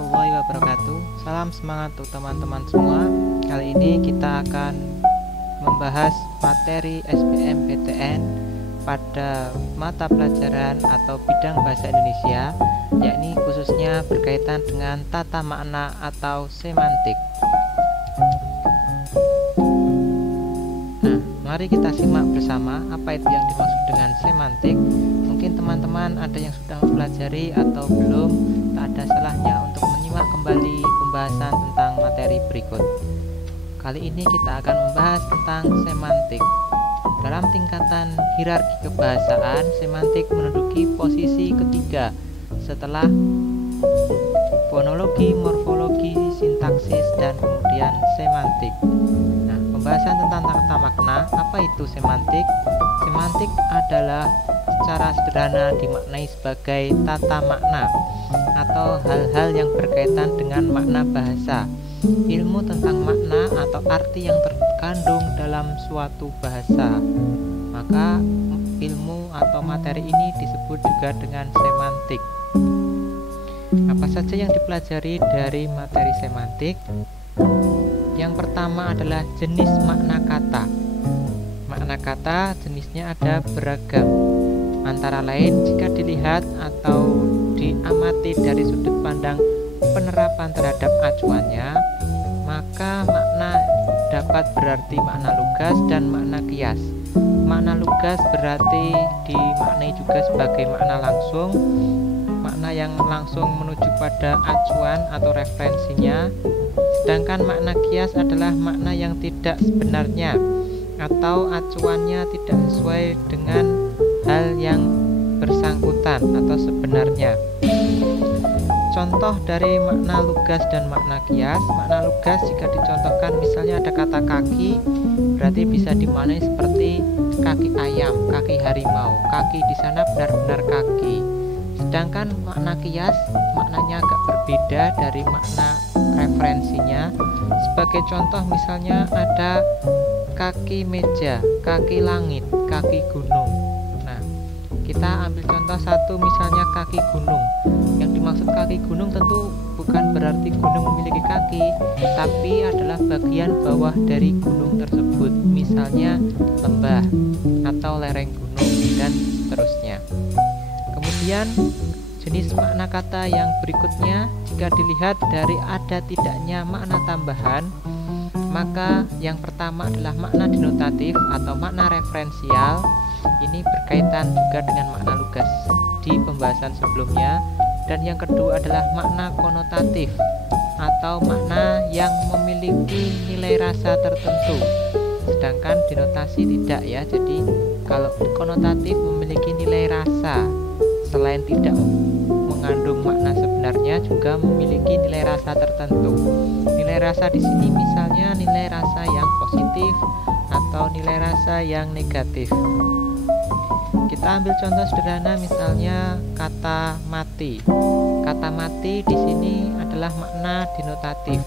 warahmatullahi wabarakatuh. Salam semangat untuk teman-teman semua. Kali ini kita akan membahas materi SBMPTN pada mata pelajaran atau bidang bahasa Indonesia, yakni khususnya berkaitan dengan tata makna atau semantik. Nah, mari kita simak bersama apa itu yang dimaksud dengan semantik. Mungkin teman-teman ada yang sudah mempelajari atau belum, tak ada salahnya untuk menyimak kembali pembahasan tentang materi berikut. Kali ini kita akan membahas tentang semantik. Dalam tingkatan hierarki kebahasaan, semantik menduduki posisi ketiga setelah fonologi, morfologi, sintaksis, dan kemudian semantik. Nah, pembahasan tentang tata makna, apa itu semantik? Semantik adalah secara sederhana dimaknai sebagai tata makna atau hal-hal yang berkaitan dengan makna bahasa, ilmu tentang makna atau arti yang terkandung dalam suatu bahasa. Maka ilmu atau materi ini disebut juga dengan semantik. Apa saja yang dipelajari dari materi semantik? Yang pertama adalah jenis makna kata. Makna kata jenisnya ada beragam. Antara lain jika dilihat atau diamati dari sudut pandang penerapan terhadap acuannya, maka makna dapat berarti makna lugas dan makna kias. Makna lugas berarti dimaknai juga sebagai makna langsung, makna yang langsung menuju pada acuan atau referensinya. Sedangkan makna kias adalah makna yang tidak sebenarnya atau acuannya tidak sesuai dengan hal yang bersangkutan atau sebenarnya. Contoh dari makna lugas dan makna kias. Makna lugas jika dicontohkan misalnya ada kata kaki, berarti bisa dimaknai seperti kaki ayam, kaki harimau. Kaki di sana benar-benar kaki. Sedangkan makna kias maknanya agak berbeda dari makna referensinya. Sebagai contoh misalnya ada kaki meja, kaki langit, kaki gunung. Kita ambil contoh satu, misalnya kaki gunung. Yang dimaksud kaki gunung tentu bukan berarti gunung memiliki kaki, tapi adalah bagian bawah dari gunung tersebut, misalnya lembah atau lereng gunung dan seterusnya. Kemudian jenis makna kata yang berikutnya, jika dilihat dari ada tidaknya makna tambahan, maka yang pertama adalah makna denotatif atau makna referensial. Ini berkaitan juga dengan makna lugas di pembahasan sebelumnya. Dan yang kedua adalah makna konotatif atau makna yang memiliki nilai rasa tertentu, sedangkan denotasi tidak ya. Jadi kalau konotatif memiliki nilai rasa, selain tidak mengandung makna sebenarnya juga memiliki nilai rasa tertentu. Nilai rasa di sini misalnya nilai rasa yang positif atau nilai rasa yang negatif. Kita ambil contoh sederhana, misalnya kata mati. Kata mati di sini adalah makna denotatif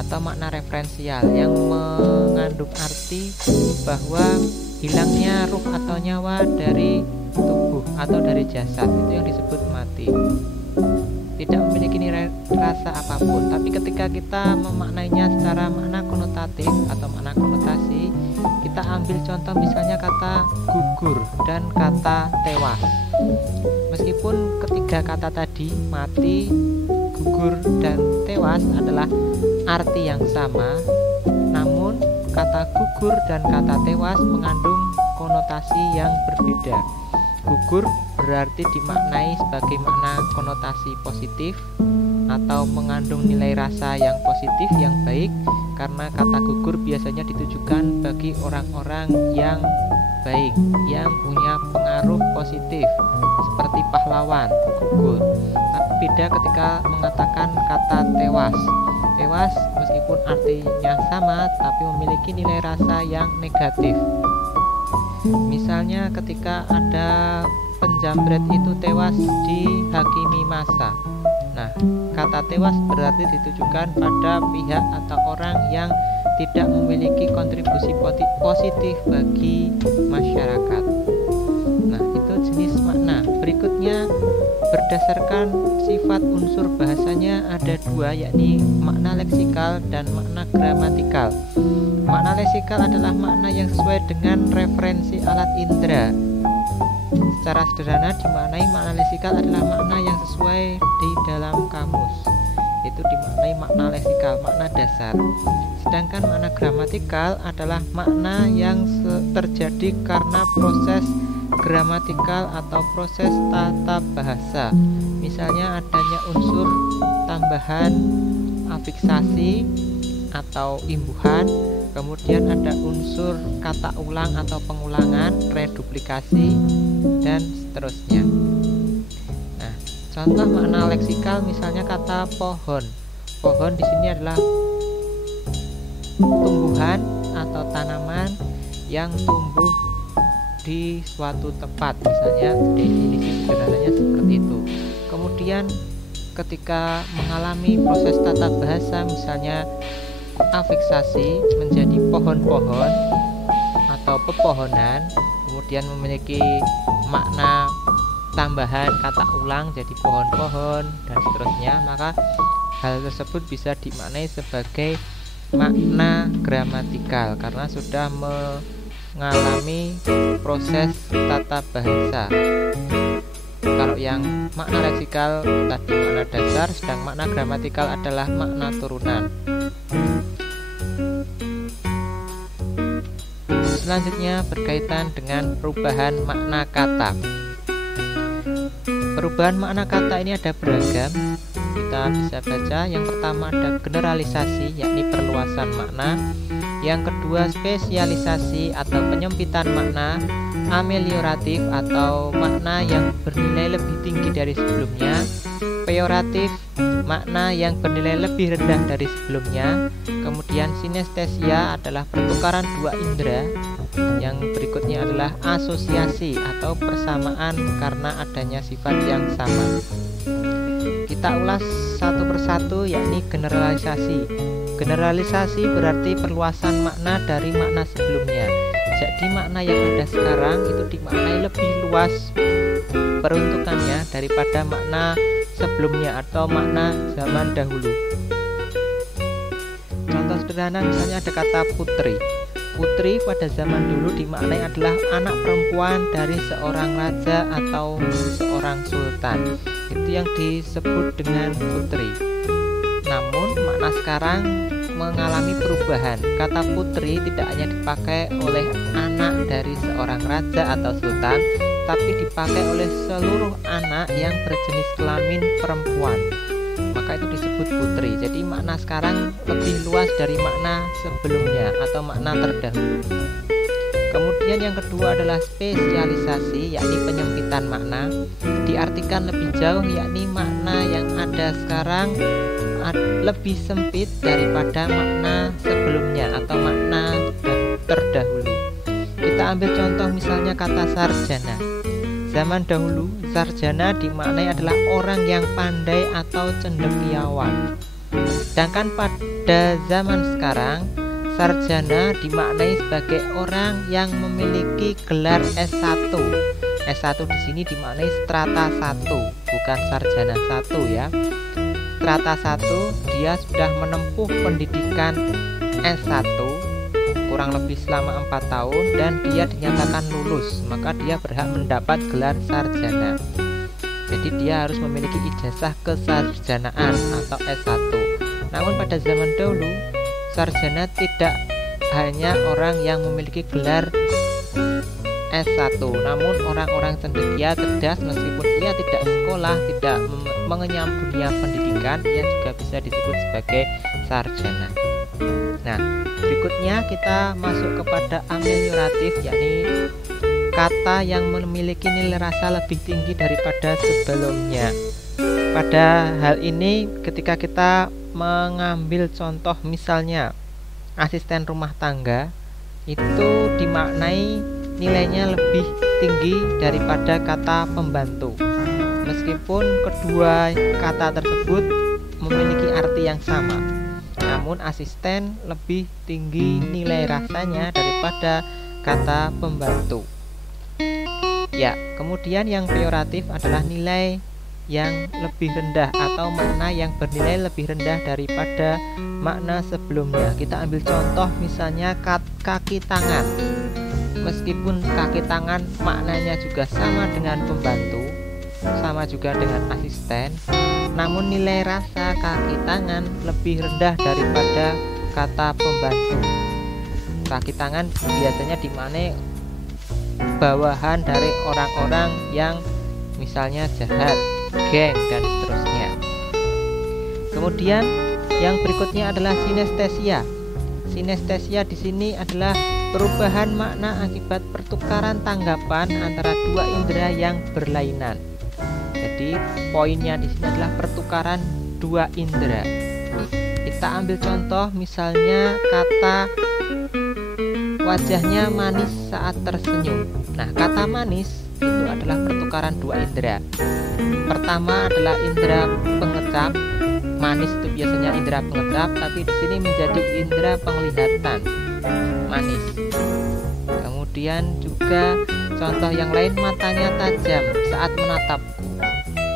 atau makna referensial yang mengandung arti bahwa hilangnya ruh atau nyawa dari tubuh atau dari jasad, itu yang disebut mati. Tidak memiliki nilai rasa apapun. Tapi ketika kita memaknainya secara makna konotatif atau makna konotasi, kita ambil contoh misalnya kata gugur dan kata tewas. Meskipun ketiga kata tadi, mati, gugur, dan tewas adalah arti yang sama, namun kata gugur dan kata tewas mengandung konotasi yang berbeda. Gugur berarti dimaknai sebagai makna konotasi positif atau mengandung nilai rasa yang positif, yang baik, karena kata gugur biasanya ditujukan bagi orang-orang yang baik, yang punya pengaruh positif, seperti pahlawan, gugur. Tapi beda ketika mengatakan kata tewas. Tewas meskipun artinya sama, tapi memiliki nilai rasa yang negatif. Misalnya ketika ada penjamret itu tewas dihakimi massa. Nah, kata tewas berarti ditujukan pada pihak atau orang yang tidak memiliki kontribusi positif bagi masyarakat. Nah, itu jenis makna. Berikutnya berdasarkan sifat unsur bahasanya ada dua, yakni makna leksikal dan makna gramatikal. Makna leksikal adalah makna yang sesuai dengan referensi alat indera. Secara sederhana dimaknai makna leksikal adalah makna yang sesuai di dalam kamus. Itu dimaknai makna leksikal, makna dasar. Sedangkan makna gramatikal adalah makna yang terjadi karena proses gramatikal atau proses tata bahasa. Misalnya adanya unsur tambahan afiksasi atau imbuhan, kemudian ada unsur kata ulang atau pengulangan, reduplikasi, dan seterusnya. Nah, contoh makna leksikal misalnya kata pohon. Pohon di sini adalah tumbuhan atau tanaman yang tumbuh di suatu tempat, misalnya definisi sederhananya seperti itu. Kemudian ketika mengalami proses tata bahasa, misalnya afiksasi menjadi pohon-pohon atau pepohonan, kemudian memiliki makna tambahan kata ulang jadi pohon-pohon dan seterusnya, maka hal tersebut bisa dimaknai sebagai makna gramatikal karena sudah mengalami proses tata bahasa. Kalau yang makna leksikal tadi makna dasar, sedang makna gramatikal adalah makna turunan. Selanjutnya berkaitan dengan perubahan makna kata. Perubahan makna kata ini ada beragam. Kita bisa baca, yang pertama ada generalisasi, yakni perluasan makna. Yang kedua spesialisasi atau penyempitan makna, amelioratif atau makna yang bernilai lebih tinggi dari sebelumnya, peyoratif, makna yang bernilai lebih rendah dari sebelumnya. Kemudian sinestesia adalah pertukaran dua indera. Yang berikutnya adalah asosiasi atau persamaan karena adanya sifat yang sama. Kita ulas satu persatu, yakni generalisasi. Generalisasi berarti perluasan makna dari makna sebelumnya. Jadi makna yang ada sekarang itu dimaknai lebih luas peruntukannya daripada makna sebelumnya atau makna zaman dahulu. Contoh sederhana misalnya ada kata putri. Putri pada zaman dulu dimaknai adalah anak perempuan dari seorang raja atau seorang sultan. Itu yang disebut dengan putri. Namun makna sekarang mengalami perubahan. Kata putri tidak hanya dipakai oleh anak dari seorang raja atau sultan, tapi dipakai oleh seluruh anak yang berjenis kelamin perempuan. Maka itu disebut putri. Jadi makna sekarang lebih luas dari makna sebelumnya atau makna terdahulu. Kemudian yang kedua adalah spesialisasi, yakni penyempitan makna. Diartikan lebih jauh, yakni makna yang ada sekarang lebih sempit daripada makna sebelumnya atau makna terdahulu. Kita ambil contoh misalnya kata sarjana. Zaman dahulu sarjana dimaknai adalah orang yang pandai atau cendekiawan. Sedangkan pada zaman sekarang sarjana dimaknai sebagai orang yang memiliki gelar S1. S1 di sini dimaknai strata 1, bukan sarjana 1 ya. Strata 1 dia sudah menempuh pendidikan S1 kurang lebih selama 4 tahun dan dia dinyatakan lulus, maka dia berhak mendapat gelar sarjana. Jadi dia harus memiliki ijazah kesarjanaan atau S1. Namun pada zaman dahulu sarjana tidak hanya orang yang memiliki gelar S1, namun orang-orang cendekia cerdas meskipun ia tidak sekolah, tidak mengenyam dunia pendidikan, ia juga bisa disebut sebagai sarjana. Nah, berikutnya kita masuk kepada amelioratif, yakni kata yang memiliki nilai rasa lebih tinggi daripada sebelumnya. Pada hal ini ketika kita mengambil contoh misalnya asisten rumah tangga, itu dimaknai nilainya lebih tinggi daripada kata pembantu. Meskipun kedua kata tersebut memiliki arti yang sama, namun asisten lebih tinggi nilai rasanya daripada kata pembantu. Ya, kemudian yang peyoratif adalah nilai yang lebih rendah atau makna yang bernilai lebih rendah daripada makna sebelumnya. Kita ambil contoh misalnya kaki tangan. Meskipun kaki tangan maknanya juga sama dengan pembantu, sama juga dengan asisten, namun nilai rasa kaki tangan lebih rendah daripada kata pembantu. Kaki tangan biasanya dimaknai bawahan dari orang-orang yang misalnya jahat, geng, dan seterusnya. Kemudian yang berikutnya adalah sinestesia. Sinestesia di sini adalah perubahan makna akibat pertukaran tanggapan antara dua indera yang berlainan. Jadi poinnya di sini adalah pertukaran dua indera. Kita ambil contoh misalnya kata wajahnya manis saat tersenyum. Nah, kata manis itu adalah pertukaran dua indera. Pertama adalah indera pengecap. Manis itu biasanya indera pengecap, tapi di sini menjadi indera penglihatan. Manis. Kemudian juga contoh yang lain, matanya tajam saat menatapku.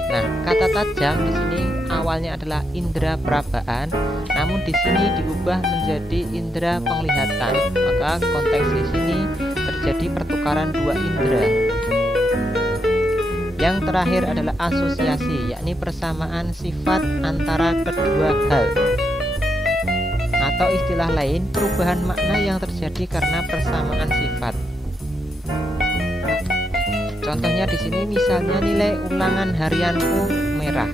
Nah, kata tajam di sini awalnya adalah indera perabaan, namun di sini diubah menjadi indera penglihatan. Maka konteks di sini terjadi pertukaran dua indera. Yang terakhir adalah asosiasi, yakni persamaan sifat antara kedua hal. Atau istilah lain, perubahan makna yang terjadi karena persamaan sifat. Contohnya di sini misalnya nilai ulangan harianku merah.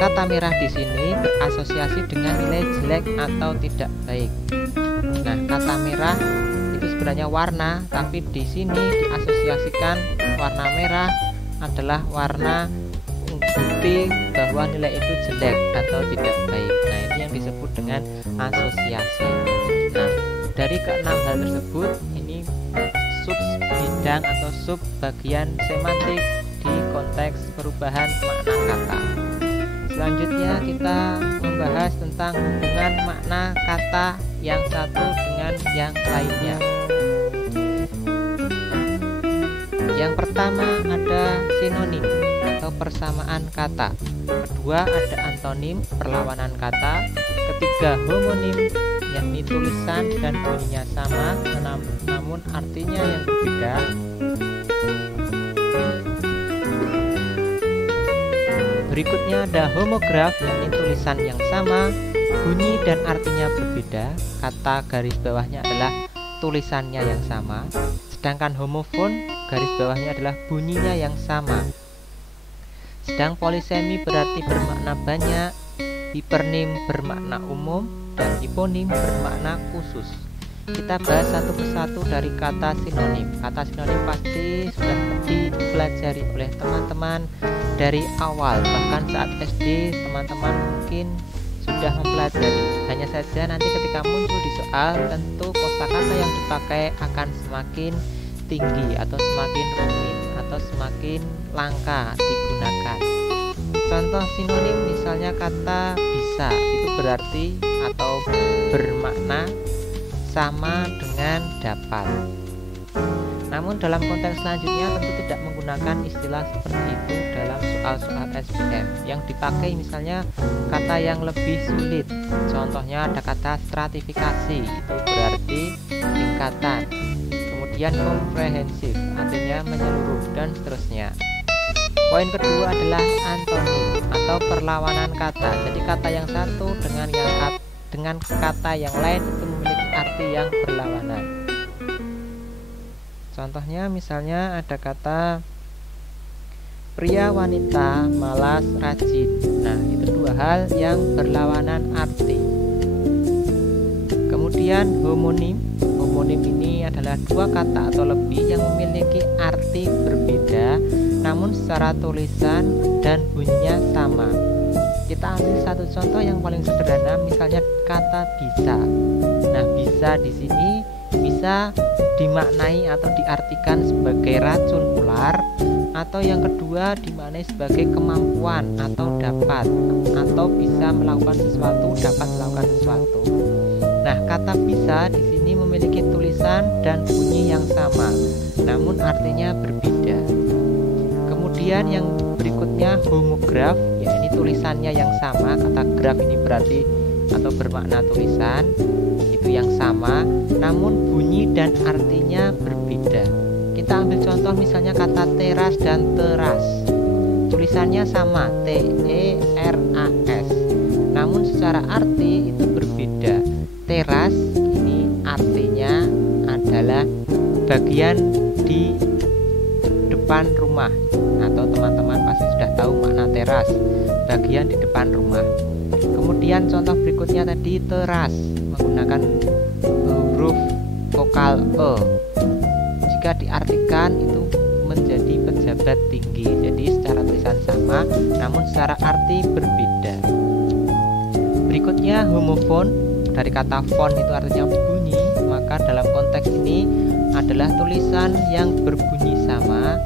Kata merah di sini berasosiasi dengan nilai jelek atau tidak baik. Nah, kata merah itu sebenarnya warna, tapi di sini diasosiasikan warna merah adalah warna bukti bahwa nilai itu jelek atau tidak baik. Nah, ini yang disebut dengan asosiasi. Nah, dari keenam hal tersebut, ini sub bidang atau sub bagian semantik di konteks perubahan makna kata. Selanjutnya kita membahas tentang hubungan makna kata yang satu dengan yang lainnya. Yang pertama ada sinonim atau persamaan kata. Kedua ada antonim, perlawanan kata. Ketiga homonim, yakni tulisan dan bunyinya sama namun artinya yang berbeda. Berikutnya ada homograf, yakni tulisan yang sama, bunyi dan artinya berbeda. Kata garis bawahnya adalah tulisannya yang sama. Sedangkan homofon, garis bawahnya adalah bunyinya yang sama. Sedang polisemi berarti bermakna banyak, hipernim bermakna umum, dan hiponim bermakna khusus. Kita bahas satu persatu dari kata sinonim. Kata sinonim pasti sudah dipelajari oleh teman-teman dari awal, bahkan saat SD teman-teman mungkin sudah mempelajari. Hanya saja nanti ketika muncul di soal, tentu kosakata yang dipakai akan semakin tinggi atau semakin rumit atau semakin langka digunakan. Contoh sinonim misalnya kata bisa, itu berarti atau bermakna sama dengan dapat. Namun dalam konteks selanjutnya tentu tidak menggunakan istilah seperti itu dalam soal-soal SBM. Yang dipakai misalnya kata yang lebih sulit. Contohnya ada kata stratifikasi, itu berarti tingkatan. Kemudian komprehensif, artinya menyeluruh, dan seterusnya. Poin kedua adalah antonim atau perlawanan kata. Jadi kata yang satu dengan kata yang lain itu memiliki arti yang berlawanan. Contohnya misalnya ada kata pria wanita malas rajin. Nah, itu dua hal yang berlawanan arti. Kemudian homonim. Homonim ini adalah dua kata atau lebih yang memiliki arti berbeda namun secara tulisan dan bunyinya sama. Kita ambil satu contoh yang paling sederhana, misalnya kata bisa. Nah, bisa di sini bisa dimaknai atau diartikan sebagai racun ular, atau yang kedua dimaknai sebagai kemampuan atau dapat, atau bisa melakukan sesuatu, dapat melakukan sesuatu. Nah, kata bisa di sini memiliki tulisan dan bunyi yang sama, namun artinya berbeda. Kemudian yang berikutnya homograf, ya ini tulisannya yang sama. Kata graf ini berarti atau bermakna tulisan itu yang sama, namun bunyi dan artinya berbeda. Kita ambil contoh misalnya kata teras dan teras. Tulisannya sama, T-E-R-A-S, namun secara arti itu berbeda. Teras ini artinya adalah bagian di depan rumah, atau teman-teman pasti sudah tahu makna teras, bagian di depan rumah. Kemudian contoh berikutnya tadi teras menggunakan huruf vokal E. Jika diartikan itu menjadi pejabat tinggi. Jadi secara tulisan sama, namun secara arti berbeda. Berikutnya homofon. Dari kata fon itu artinya bunyi, maka dalam konteks ini adalah tulisan yang berbunyi sama,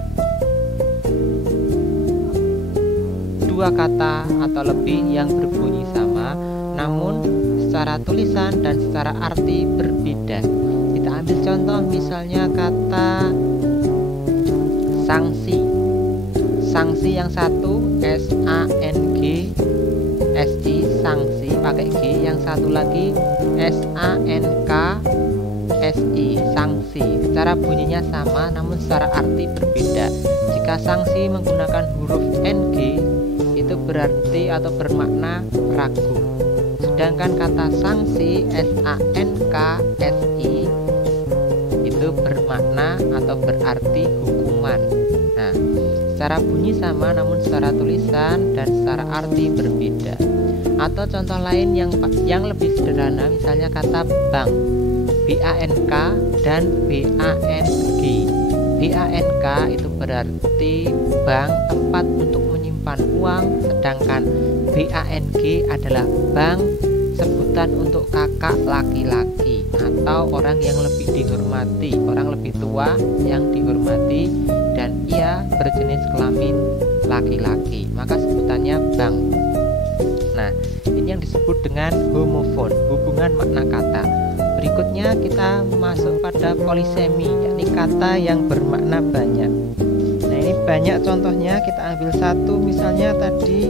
dua kata atau lebih yang berbunyi sama, namun secara tulisan dan secara arti berbeda. Kita ambil contoh misalnya kata sanksi. Sanksi yang satu S-A-N-G-S-I, sanksi pakai G, yang satu lagi S-A-N-K-S-I, sanksi. Secara bunyinya sama namun secara arti berbeda. Jika sanksi menggunakan huruf NG itu berarti atau bermakna ragu. Sedangkan kata sanksi S-A-N-K-S-I itu bermakna atau berarti hukuman. Nah, secara bunyi sama namun secara tulisan dan secara arti berbeda. Atau contoh lain yang lebih sederhana, misalnya kata bank, B-A-N-K dan B-A-N-G. B-A-N-K itu berarti bank, tempat untuk menyimpan uang, sedangkan B-A-N-G adalah bank, sebutan untuk kakak laki-laki atau orang yang lebih dihormati, orang lebih tua yang dihormati dan ia berjenis kelamin laki-laki, maka sebutannya bank. Nah, ini yang disebut dengan homofon, hubungan makna kata. Berikutnya kita masuk pada polisemi, yakni kata yang bermakna banyak. Nah, ini banyak contohnya, kita ambil satu misalnya tadi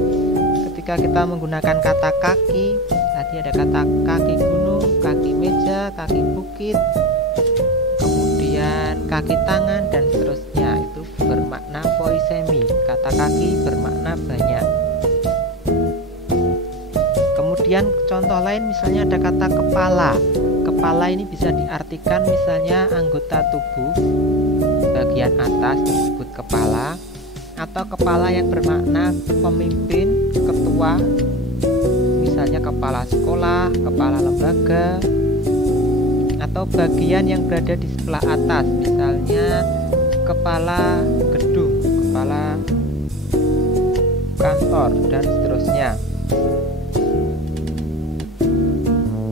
ketika kita menggunakan kata kaki. Tadi ada kata kaki gunung, kaki meja, kaki bukit, kemudian kaki tangan dan seterusnya. Itu bermakna polisemi. Kata kaki bermakna banyak. Kemudian contoh lain misalnya ada kata kepala. Kepala ini bisa diartikan misalnya anggota tubuh bagian atas disebut kepala, atau kepala yang bermakna pemimpin, ketua, misalnya kepala sekolah, kepala lembaga, atau bagian yang berada di sebelah atas, misalnya kepala gedung, kepala kantor, dan seterusnya.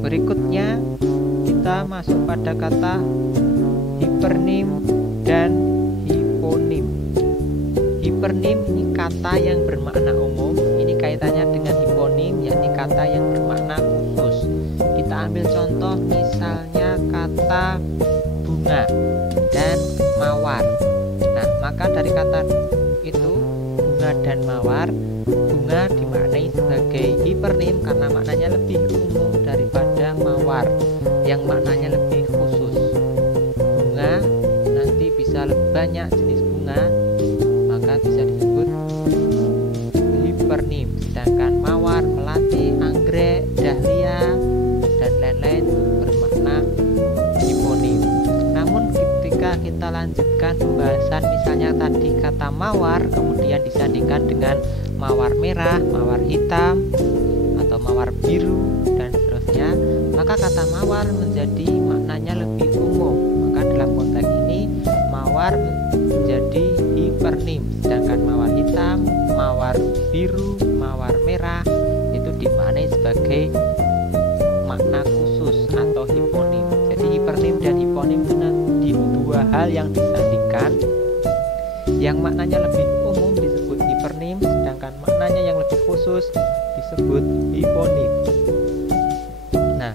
Berikutnya kita masuk pada kata hipernim dan hiponim. Hipernim ini kata yang bermakna umum, ini kaitannya dengan hiponim, yakni kata yang bermakna khusus. Kita ambil contoh misalnya kata bunga dan mawar. Nah, maka dari kata itu bunga dan mawar, bunga dimaknai sebagai hipernim karena maknanya lebih umum daripada mawar yang maknanya lebih khusus. Bunga nanti bisa lebih banyak jenis bunga, maka bisa disebut hipernim. Sedangkan mawar, melati, anggrek, dahlia, dan lain-lain bermakna hiponim. Namun ketika kita lanjutkan pembahasan misalnya tadi kata mawar kemudian disandingkan dengan mawar merah, mawar hitam, atau mawar biru dan seterusnya, maka kata mawar menjadi maknanya lebih umum. Maka dalam konteks ini mawar menjadi hipernim, sedangkan mawar hitam, mawar biru, mawar merah itu dimaknai sebagai makna khusus atau hiponim. Jadi hipernim dan hiponim itu dua hal yang disandingkan. Yang maknanya lebih umum disebut hipernim, sedangkan maknanya yang lebih khusus disebut hiponim. Nah,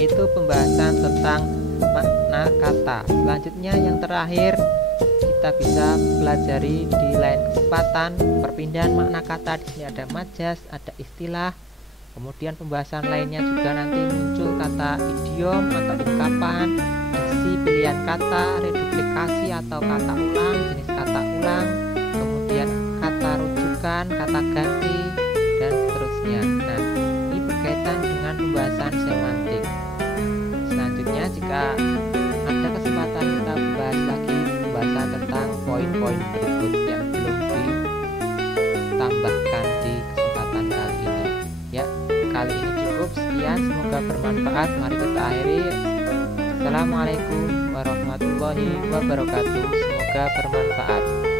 itu pembahasan tentang makna kata. Selanjutnya yang terakhir kita bisa pelajari di lain kesempatan. Perpindahan makna kata di sini ada majas, ada istilah. Kemudian pembahasan lainnya juga nanti muncul kata idiom atau ungkapan, diksi pilihan kata, reduplikasi atau kata ulang, jenis kata ulang, kemudian kata rujukan, kata ganti, dan seterusnya. Nah, ini berkaitan dengan pembahasan semantik. Selanjutnya, jika ada kesempatan kita bahas lagi pembahasan tentang poin-poin berikut yang belum ditambahkan di kesempatan kali ini. Ya, kali ini cukup sekian, semoga bermanfaat. Mari kita akhiri. Assalamualaikum warahmatullahi wabarakatuh. Semoga bermanfaat.